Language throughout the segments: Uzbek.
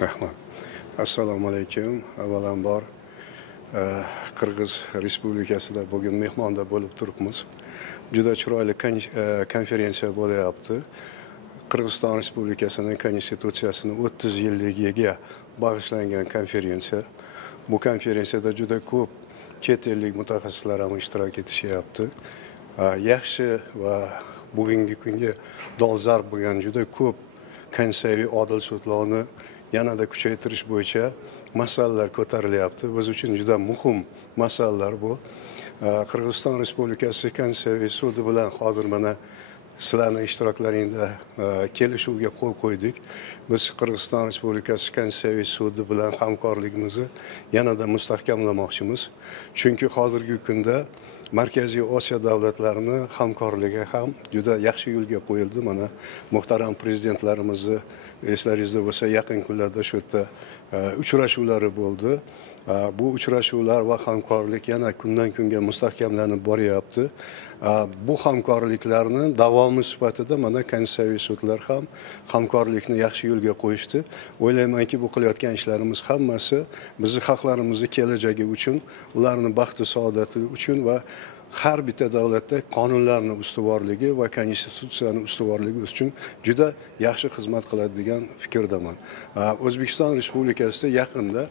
Rahmat. Assalomu alaykum. Avvalambor Qirg'iz Respublikasida bugun mehmonda bo'lib turibmiz. Juda chiroyli konferensiya bo'layapti. Qirg'iziston Respublikasining konstitutsiyasining 30 yilligiga bag'ishlangan konferensiya. Bu konferensiyada juda ko'p chet ellik mutaxassislar ham ishtirok etishyapti. Yaxshi va bugungi kunga dolzarb bo'lgan juda ko'p konstitutsiyaviy odil sudlovni yanada kuchaytirish bo'yicha masalalar ko'tarilyapti. Biz uchun juda muhim masalalar bu. Qirg'iziston Respublikasi Konstitutsiyaviy sudi bilan hozir mana sizlarning ishtiroklaringda kelishuvga qo'l qo'ydik. Biz Qirg'iziston Respublikasi Konstitutsiyaviy sudi bilan hamkorligimizni yanada mustahkamlamoqchimiz. Chunki hozirgi kunda Markaziy Osiyo davlatlarini hamkorligi ham juda yaxshi yo'lga qo'yildi. Mana muhtaram prezidentlarimizni eslaringizda bo'lsa, yaqin kunlarda shu yerda uchrashuvlari bo'ldi. Bu uchrashuvlar va hamkorlik yana kundan kunga mustahkamlanib boryapti. Bu hamkorliklarni davomi sifatida mana konstitutsiyaviy sudlar ham hamkorlikni yaxshi yo'lga qo'yishdi. O'ylaymanki, bu qilayotgan ishlarimiz hammasi bizning xalqlarimizni kelajagi uchun, ularning baxti saodati uchun va har bitta davlatda qonunlarning ustuvorligi va konstitutsiyaning ustuvorligi uchun juda yaxshi xizmat qiladi degan fikrdaman. O'zbekiston Respublikasida yaqinda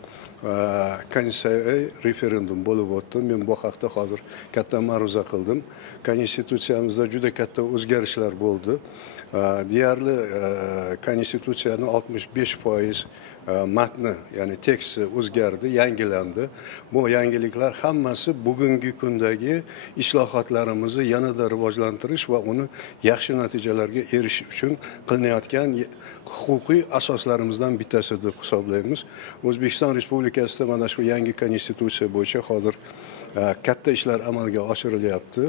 konstitutsiyaviy referendum bo'lib o'tdi. Men bu haqda hozir katta ma'ruza qildim. Konstitutsiyamizda juda katta o'zgarishlar bo'ldi. Deyarli konstitutsiyaning 65% matni, ya'ni teksti o'zgardi, yangilandi. Bu yangiliklar hammasi bugungi kundagi islohotlarimizni yanada rivojlantirish va uni yaxshi natijalarga erishish uchun qilinayotgan huquqiy asoslarimizdan bittasi deb hisoblaymiz. O'zbekiston Respublikasida mana shu yangi konstitutsiya bo'yicha hozir katta ishlar amalga oshirilyapti.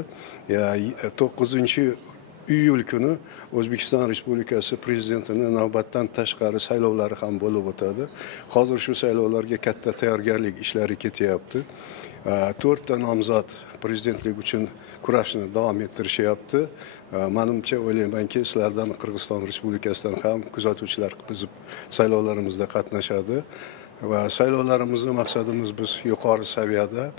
9-iyul kuni O'zbekiston Respublikasi prezidentining navbatdan tashqari saylovlari ham bo'lib o'tadi. Hozir shu saylovlarga katta tayyorgarlik ishlari ketyapti. 4 ta nomzod prezidentlik uchun kurashni davom ettirishyapti. Menimcha o'ylaymanki, sizlardan Qirg'iziston Respublikasidan ham kuzatuvchilar bizning saylovlarimizda qatnashadi va saylovlarimizning maqsadimiz biz yuqori saviyada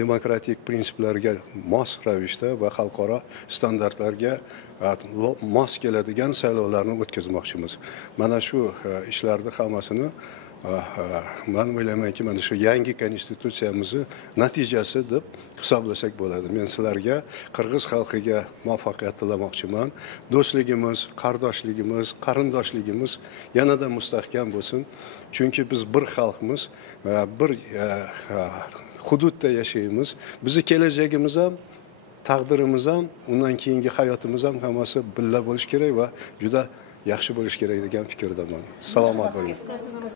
demokratik prinsiplarga mos ravishda va xalqaro standartlarga mos keladigan saylovlarni o'tkazmoqchimiz. Mana shu ishlarni hammasini men o'ylaymanki, mana shu yangi konstitutsiyamizni natijasi deb hisoblasak bo'ladi. Men sizlarga, Qirg'iz xalqiga muvaffaqiyat tilamoqchiman. Do'stligimiz, qardoshligimiz, qarindoshligimiz yanada mustahkam bo'lsin. Chunki biz bir xalqmiz, bir hududda yashaymiz. Bizni kelajagimiz ham, taqdirimiz ham, undan keyingi hayotimiz ham hammasi birga bo'lish kerak va juda yaxshi bo'lish kerak degan fikrdaman. Salomat bo'ling.